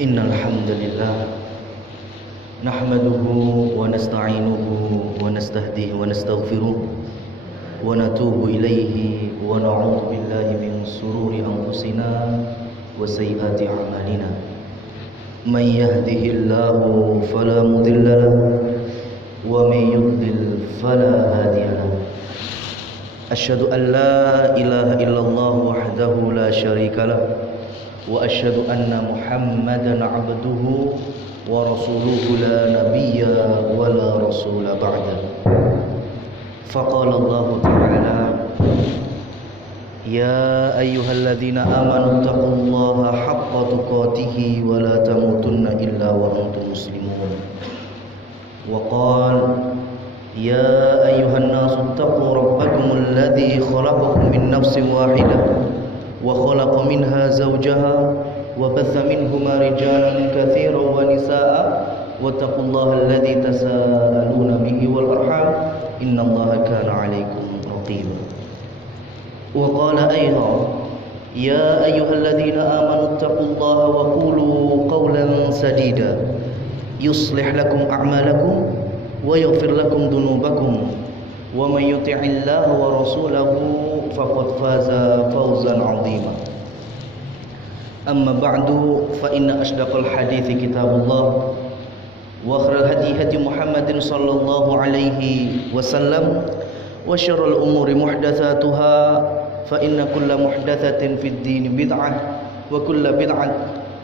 Innal hamdalillah nahmaduhu wa nasta'inuhu wa nastahdihi wa nastaghfiruh wa natubu ilaihi wa na'udzu billahi min shururi anfusina wa sayyiati a'malina. Man yahdihillahu fala mudilla lahu wa man yudlil fala hadiya lahu. Asyhadu an la ilaha illallah wahdahu la syarika lahu wa asyhadu anna Muhammadan abduhu wa rasuluhu la nabiyya wa la rasula ba'da. Faqala Allah ta'ala ya ayyuhalladzina amanu taqullaha haqqa tuqatih wa la tamutunna illa wa antum muslimun. Wa qala ya ayyuhan nasu taqu rabbakumul ladzi khalaqakum min nafsin wahidah wa khalaqa minha zawjaha wa batha minhuma rijalan katsiran wa nisaa wattaqullaha alladzi tasaaluna bihi wal arham innallaha kana 'alaikum raqiba. Wa qala aydan ya ayyuhalladzina amanu taqullaha wa qulu qawlan sadida yuslih lakum a'malakum wa yaghfir lakum dhunubakum wa man yuti'illaha wa rasulahu faqad faza fawzan 'azima. Amma ba'du fa inna asdaqal hadithi kitabullah wa khairal hadi Muhammadin sallallahu alaihi wasallam wa syarrul umuri muhdatsatuha fa inna kulla muhdatsatin fid din bid'ah wa kulla bid'ah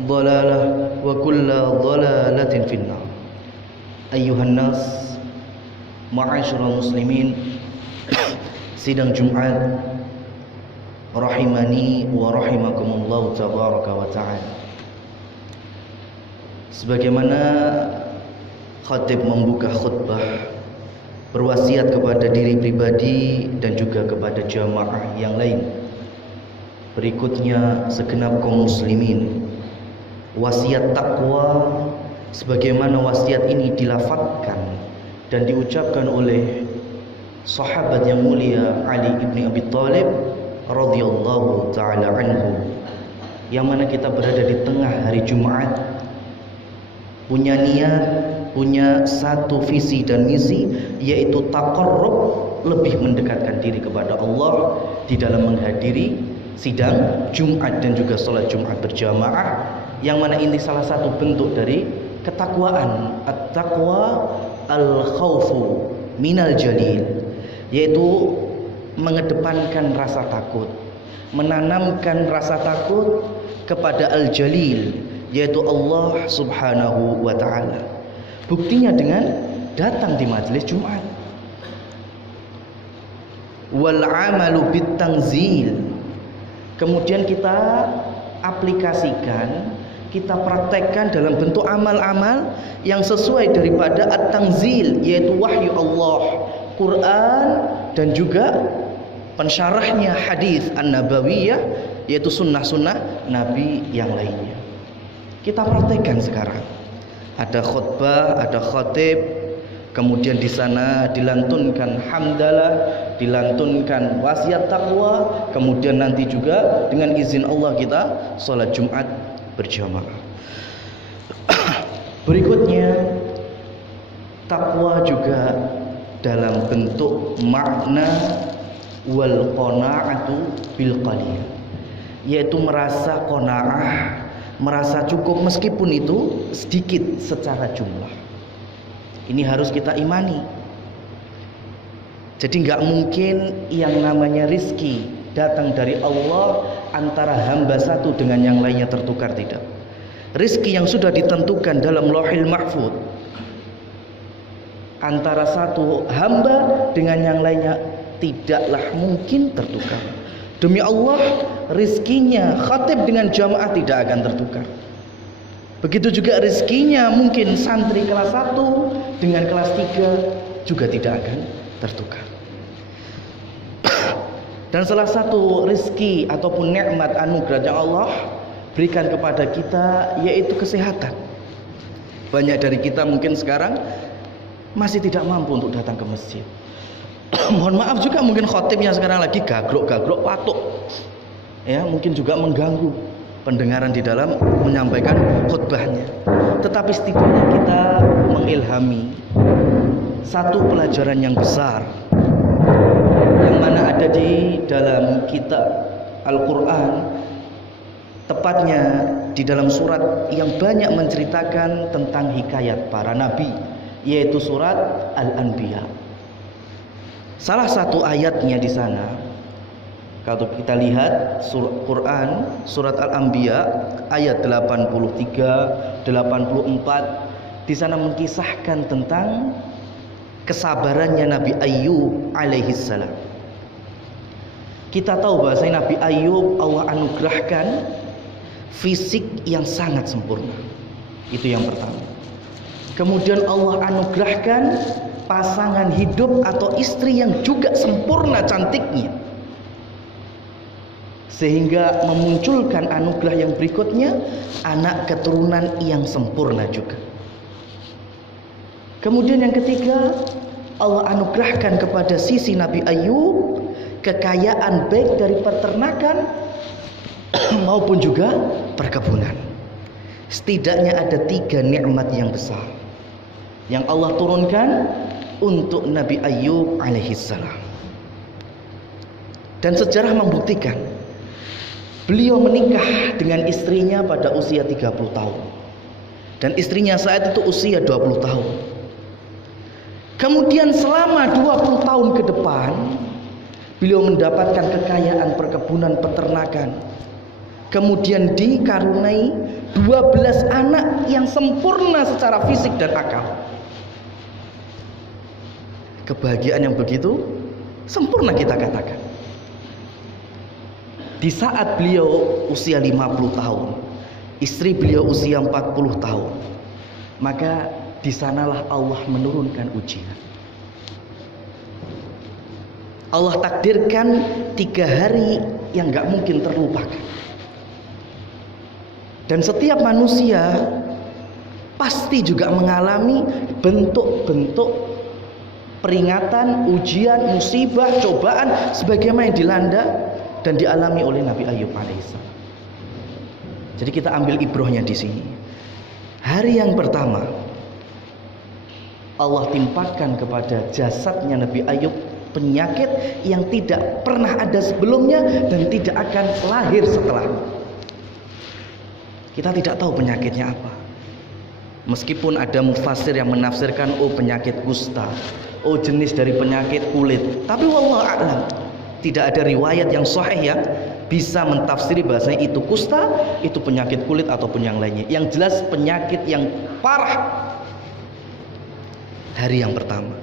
dhalalah wa kulla dhalalatin finnar. Ayyuhan nas ma'asyiral muslimin, sidang Jumat rahimani wa rahimakumullah tabaraka wa ta'ala. Sebagaimana khatib membuka khutbah berwasiat kepada diri pribadi dan juga kepada jamaah yang lain, berikutnya segenap kaum muslimin, wasiat takwa sebagaimana wasiat ini dilafadzkan dan diucapkan oleh sahabat yang mulia Ali ibn Abi Thalib radhiyallahu ta'ala anhu, yang mana kita berada di tengah hari Jumat, punya niat, punya satu visi dan misi, yaitu taqarrub, lebih mendekatkan diri kepada Allah di dalam menghadiri sidang Jumat dan juga salat Jumat berjamaah, yang mana ini salah satu bentuk dari ketakwaan, at-taqwa al-khaufu minal jalil, yaitu mengedepankan rasa takut, menanamkan rasa takut kepada al-jalil, yaitu Allah subhanahu wa ta'ala. Buktinya dengan datang di majelis Jumat. Wal amalu bit tanzil, kemudian kita aplikasikan, kita praktekkan dalam bentuk amal-amal yang sesuai daripada at-tanzil, yaitu wahyu Allah, Quran, dan juga pensyarahnya hadis an-nabawiyah, yaitu sunnah-sunnah Nabi yang lainnya. Kita praktekkan sekarang. Ada khutbah, ada khatib, kemudian di sana dilantunkan hamdalah, dilantunkan wasiat takwa, kemudian nanti juga dengan izin Allah kita salat Jumat berjamaah. Berikutnya, takwa juga dalam bentuk makna wal qanaa'atu bil qalil, yaitu merasa qanaah, merasa cukup meskipun itu sedikit secara jumlah. Ini harus kita imani. Jadi nggak mungkin yang namanya rizki datang dari Allah antara hamba satu dengan yang lainnya tertukar, tidak. Rizki yang sudah ditentukan dalam Lauhil Mahfuz antara satu hamba dengan yang lainnya tidaklah mungkin tertukar. Demi Allah, rizkinya khatib dengan jamaah tidak akan tertukar. Begitu juga rizkinya mungkin santri kelas 1 dengan kelas 3 juga tidak akan tertukar. Dan salah satu rizki ataupun nikmat anugerah yang Allah berikan kepada kita yaitu kesehatan. Banyak dari kita mungkin sekarang masih tidak mampu untuk datang ke masjid. Mohon maaf juga mungkin khotibnya sekarang lagi gagrok-gagrok patuk, ya mungkin juga mengganggu. pendengaran di dalam menyampaikan khutbahnya. Tetapi setidaknya kita mengilhami satu pelajaran yang besar yang mana ada di dalam kitab Al-Quran, tepatnya di dalam surat yang banyak menceritakan tentang hikayat para nabi, yaitu surat Al-Anbiya. Salah satu ayatnya di sana, kalau kita lihat surat Quran, surat Al-Anbiya ayat 83, 84, di sana mengisahkan tentang kesabarannya Nabi Ayyub alaihissalam. Kita tahu bahwa Nabi Ayyub Allah anugerahkan fisik yang sangat sempurna. Itu yang pertama. Kemudian Allah anugerahkan pasangan hidup atau istri yang juga sempurna cantiknya, sehingga memunculkan anugerah yang berikutnya, anak keturunan yang sempurna juga. Kemudian yang ketiga, Allah anugerahkan kepada sisi Nabi Ayyub kekayaan baik dari peternakan maupun juga perkebunan. Setidaknya ada 3 nikmat yang besar yang Allah turunkan untuk Nabi Ayyub alaihissalam. Dan sejarah membuktikan beliau menikah dengan istrinya pada usia 30 tahun. Dan istrinya saat itu usia 20 tahun. Kemudian selama 20 tahun ke depan beliau mendapatkan kekayaan perkebunan peternakan. Kemudian dikaruniai 12 anak yang sempurna secara fisik dan akal. Kebahagiaan yang begitu sempurna kita katakan. Di saat beliau usia 50 tahun, istri beliau usia 40 tahun, maka di sanalah Allah menurunkan ujian. Allah takdirkan 3 hari yang gak mungkin terlupakan. Dan setiap manusia pasti juga mengalami bentuk-bentuk peringatan, ujian, musibah, cobaan sebagaimana yang dilanda dan dialami oleh Nabi Ayyub alaihissalam. Jadi kita ambil ibrohnya di sini. Hari yang pertama Allah timpakan kepada jasadnya Nabi Ayyub penyakit yang tidak pernah ada sebelumnya dan tidak akan lahir setelahnya. Kita tidak tahu penyakitnya apa. Meskipun ada mufassir yang menafsirkan penyakit kusta, jenis dari penyakit kulit, tapi wallahu a'lam, tidak ada riwayat yang sahih yang bisa mentafsiri bahasanya itu kusta, itu penyakit kulit ataupun yang lainnya. Yang jelas penyakit yang parah hari yang pertama,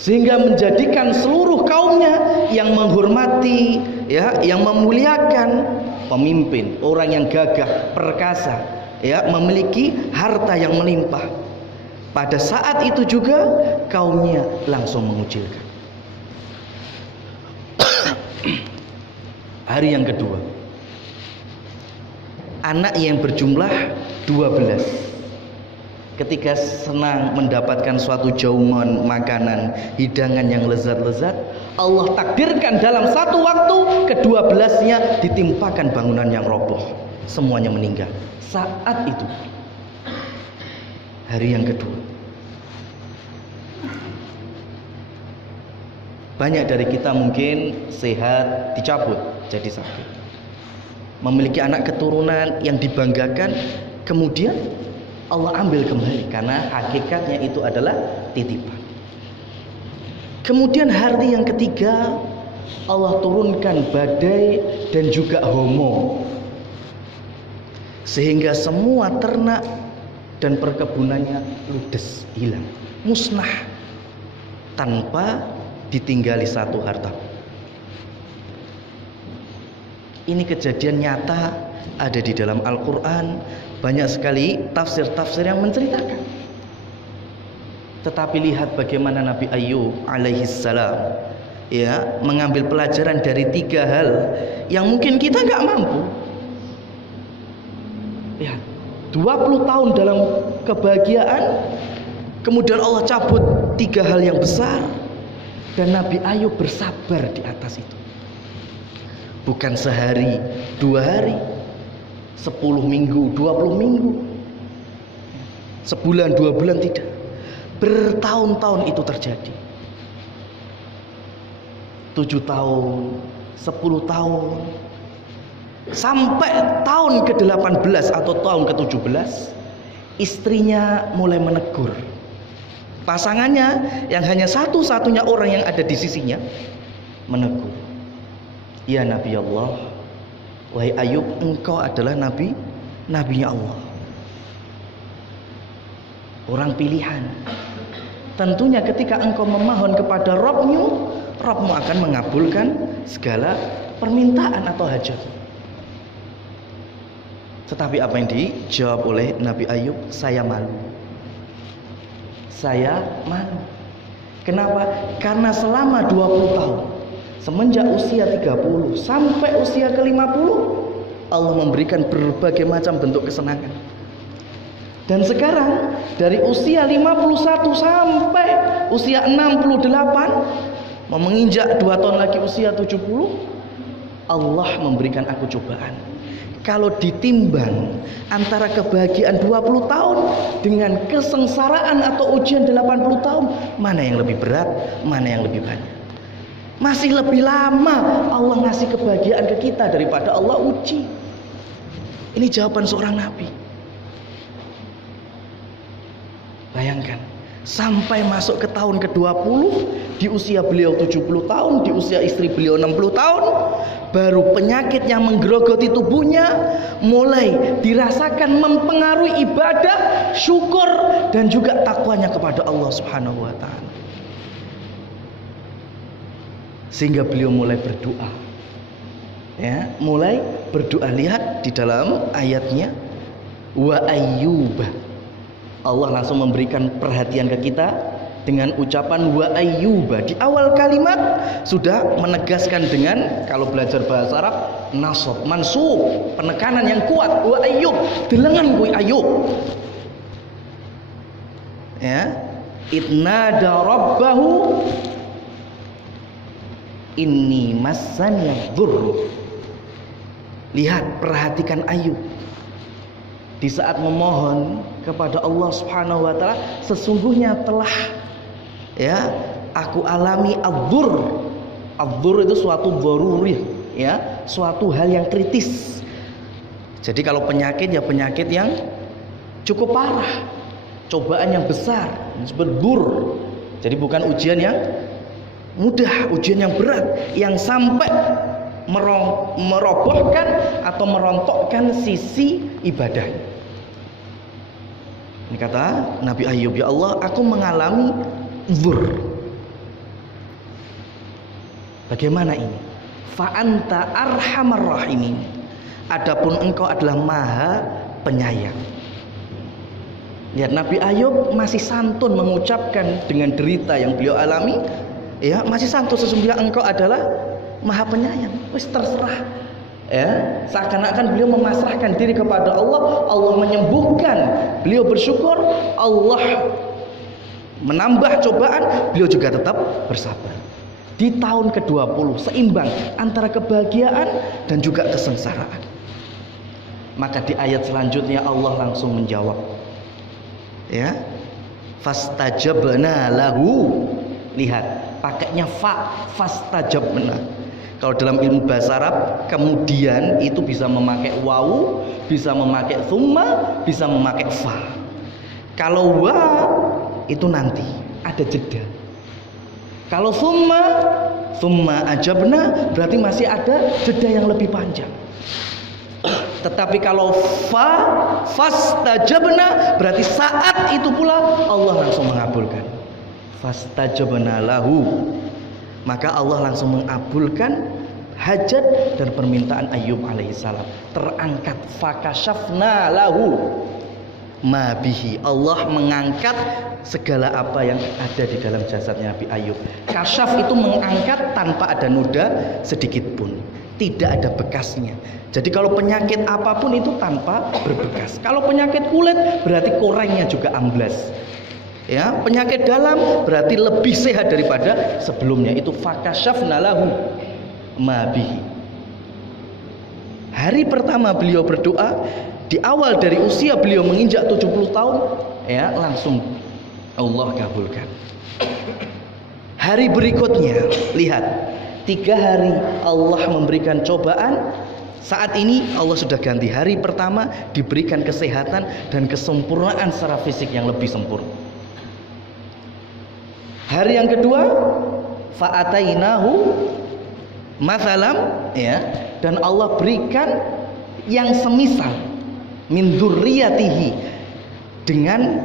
sehingga menjadikan seluruh kaumnya yang menghormati, yang memuliakan pemimpin, orang yang gagah, perkasa, memiliki harta yang melimpah. Pada saat itu juga kaumnya langsung mengucilkan. Hari yang kedua, anak yang berjumlah 12 ketika senang mendapatkan suatu jauman makanan, hidangan yang lezat-lezat, Allah takdirkan dalam satu waktu ke-12-nya ditimpakan bangunan yang roboh, semuanya meninggal. Saat itu hari yang kedua, banyak dari kita mungkin sehat dicabut jadi sakit, memiliki anak keturunan yang dibanggakan, kemudian Allah ambil kembali karena hakikatnya itu adalah titipan. Kemudian hari yang ketiga Allah turunkan badai dan juga homo, sehingga semua ternak dan perkebunannya ludes, hilang, musnah tanpa ditinggali satu harta. Ini kejadian nyata ada di dalam Al-Quran. Banyak sekali tafsir-tafsir yang menceritakan. Tetapi lihat bagaimana Nabi Ayyub alaihissalam mengambil pelajaran dari 3 hal yang mungkin kita nggak mampu. Lihat, 20 tahun dalam kebahagiaan, kemudian Allah cabut 3 hal yang besar, dan Nabi Ayyub bersabar di atas itu. Bukan sehari, 2 hari, 10 minggu, 20 minggu, sebulan, 2 bulan, tidak. Bertahun-tahun itu terjadi. 7 tahun, 10 tahun, sampai tahun ke-18 atau tahun ke-17, istrinya mulai menegur pasangannya yang hanya satu-satunya orang yang ada di sisinya, menegur, "Ya Nabi Allah, wahai Ayub, engkau adalah nabinya Allah, orang pilihan. Tentunya ketika engkau memohon kepada Rabbmu akan mengabulkan segala permintaan atau hajat." Tetapi apa yang dijawab oleh Nabi Ayub? Saya malu. Saya malu. Kenapa? Karena selama 20 tahun, semenjak usia 30 sampai usia ke-50, Allah memberikan berbagai macam bentuk kesenangan. Dan sekarang dari usia 51 sampai usia 68, mau menginjak 2 tahun lagi usia 70, Allah memberikan aku cobaan. Kalau ditimbang antara kebahagiaan 20 tahun dengan kesengsaraan atau ujian 80 tahun, mana yang lebih berat, mana yang lebih banyak? Masih lebih lama Allah ngasih kebahagiaan ke kita daripada Allah uji. Ini jawaban seorang nabi. Bayangkan, sampai masuk ke tahun ke-20, di usia beliau 70 tahun, di usia istri beliau 60 tahun, baru penyakit yang menggerogoti tubuhnya mulai dirasakan mempengaruhi ibadah, syukur, dan juga takwanya kepada Allah Subhanahu wa ta'ala. Sehingga beliau mulai berdoa, ya, mulai berdoa. Lihat di dalam ayatnya, wa ayyub, Allah langsung memberikan perhatian ke kita dengan ucapan wa ayyuba. Di awal kalimat sudah menegaskan dengan, kalau belajar bahasa Arab, nasab, mansub, penekanan yang kuat. Wa ayyub, delengan kuwi Ayub. Ya, idnada rabbahu inni massani dzurr. Lihat, perhatikan Ayub. Di saat memohon kepada Allah Subhanahu wa ta'ala, sesungguhnya telah, ya, aku alami adzur. Adzur itu suatu dharuri, ya, suatu hal yang kritis. Jadi kalau penyakit, ya penyakit yang cukup parah, cobaan yang besar, disebut dzur. Jadi bukan ujian yang mudah, ujian yang berat, yang sampai merobohkan atau merontokkan sisi ibadahnya. Ini kata Nabi Ayub, ya Allah, aku mengalami dzur. Bagaimana ini? Fa anta arhamar rahimin. Adapun engkau adalah maha penyayang. Lihat, Nabi Ayub masih santun mengucapkan dengan derita yang beliau alami, ya, masih santun, sesungguhnya engkau adalah maha penyayang. Wis terserah, ya, seakan-akan beliau memasrahkan diri kepada Allah. Allah menyembuhkan, beliau bersyukur. Allah menambah cobaan, beliau juga tetap bersabar. Di tahun ke-20 seimbang antara kebahagiaan dan juga kesengsaraan. Maka di ayat selanjutnya Allah langsung menjawab, ya, fastajabna lahu. Lihat, pakainya fastajabna. Kalau dalam ilmu bahasa Arab, kemudian itu bisa memakai wawu, bisa memakai thumma, bisa memakai fa. Kalau wa itu nanti ada jeda. Kalau thumma ajabna, berarti masih ada jeda yang lebih panjang. Tetapi kalau fastajabna, berarti saat itu pula Allah langsung mengabulkan. Fastajabna lahu. Maka Allah langsung mengabulkan hajat dan permintaan Ayub alaihissalam. Terangkat, fakashafna lahu ma bihi. Allah mengangkat segala apa yang ada di dalam jasadnya Nabi Ayub. Kasyaf itu mengangkat tanpa ada noda sedikit pun, tidak ada bekasnya. Jadi kalau penyakit apapun itu tanpa berbekas. Kalau penyakit kulit berarti korengnya juga amblas. Ya, penyakit dalam berarti lebih sehat daripada sebelumnya. Itu fakashafna lahu ma bihi. hari pertama beliau berdoa, di awal dari usia beliau menginjak 70 tahun, ya, langsung Allah kabulkan. Hari berikutnya, lihat, 3 hari Allah memberikan cobaan. Saat ini Allah sudah ganti. Hari pertama diberikan kesehatan dan kesempurnaan secara fisik yang lebih sempurna. Hari yang kedua, fa'atainahu mathalam, ya, dan Allah berikan yang semisal min dzurriyyatihi dengan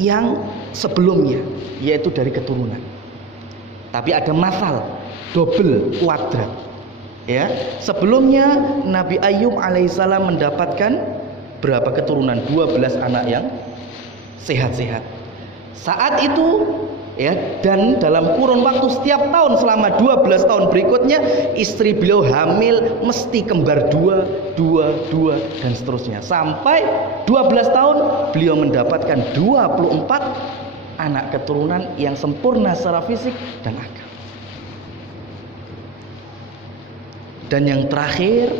yang sebelumnya, yaitu dari keturunan. Tapi ada masal, double, kuadrat. Ya, sebelumnya Nabi Ayub alaihissalam mendapatkan berapa keturunan? 12 anak yang sehat-sehat. Saat itu, ya, dan dalam kurun waktu setiap tahun selama 12 tahun berikutnya, istri beliau hamil mesti kembar 2 dan seterusnya. Sampai 12 tahun beliau mendapatkan 24 anak keturunan yang sempurna secara fisik dan akal. Dan yang terakhir,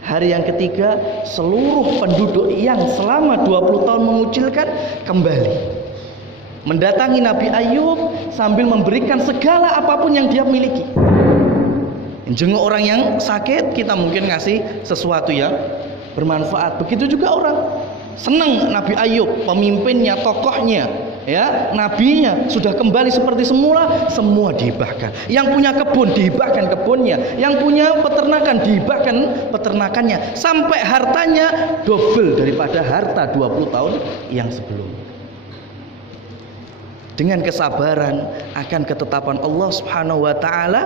hari yang ketiga, seluruh penduduk yang selama 20 tahun mengucilkan kembali mendatangi Nabi Ayub sambil memberikan segala apapun yang dia miliki. Jenguk orang yang sakit, kita mungkin ngasih sesuatu yang bermanfaat. Begitu juga orang senang Nabi Ayub, pemimpinnya, tokohnya, ya, nabinya sudah kembali seperti semula, semua dihibahkan. Yang punya kebun dihibahkan kebunnya, yang punya peternakan dihibahkan peternakannya, sampai hartanya double daripada harta 20 tahun yang sebelumnya. Dengan kesabaran akan ketetapan Allah Subhanahu wa taala,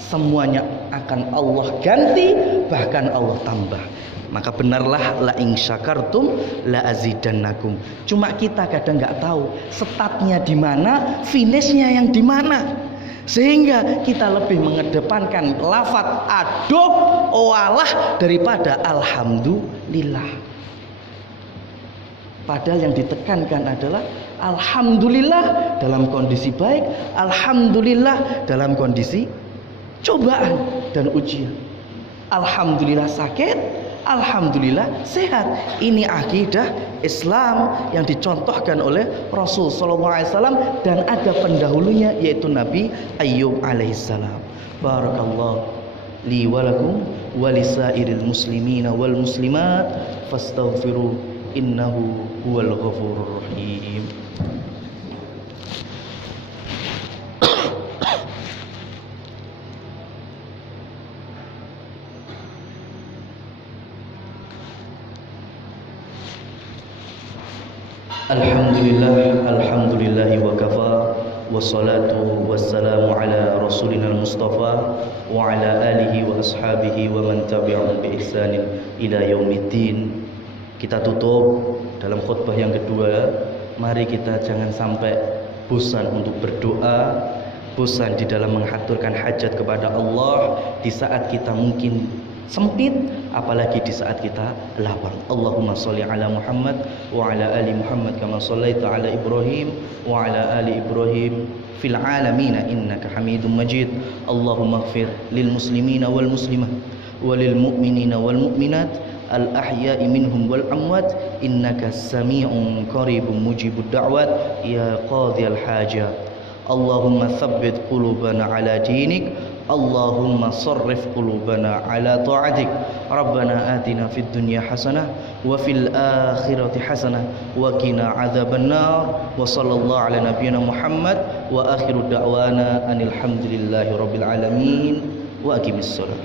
semuanya akan Allah ganti, bahkan Allah tambah. Maka benarlah la in syakartum la azidannakum. Cuma kita kadang nggak tahu startnya di mana, finishnya yang di mana, sehingga kita lebih mengedepankan lafaz aduh oalah daripada alhamdulillah. Padahal yang ditekankan adalah alhamdulillah dalam kondisi baik, alhamdulillah dalam kondisi cobaan dan ujian. Alhamdulillah sakit, alhamdulillah sehat. Ini akidah Islam yang dicontohkan oleh Rasul sallallahu alaihi wasallam dan ada pendahulunya yaitu Nabi Ayub alaihissalam. Barakallahu li wa lakum wa lisairil muslimina wal muslimat fastaghfiru innahu huwal ghafurur rahim. Alhamdulillahi wa kafa, wassalatu wassalamu ala rasulina al-mustafa wa ala alihi wa ashabihi wa man tabi'ahum bi ihsanin ila yaumiddin. Kita tutup dalam khutbah yang kedua. Mari kita jangan sampai bosan untuk berdoa, bosan di dalam menghaturkan hajat kepada Allah di saat kita mungkin sempit, apalagi di saat kita lapang. Allahumma sholli ala Muhammad wa ala ali Muhammad kama shallaita ala Ibrahim wa ala ali Ibrahim fil alamin innaka Hamidum Majid. Allahumma ighfir lil muslimina wal muslimat walil mu'minina wal mu'minat al ahya'i minhum wal amwat innaka sami'un qaribun mujibud da'wat ya qadhiyal hajat. Allahumma tsabbit qulubana ala dinik, Allahumma sarrif qulubana ala ta'atik. Rabbana atina fid dunya hasanah wa fil akhirati hasanah wa qina adzaban nar. Wa sallallahu ala nabiyyina Muhammad wa akhiru da'wana anil hamdulillahi rabbil alamin wa aqimis shalah.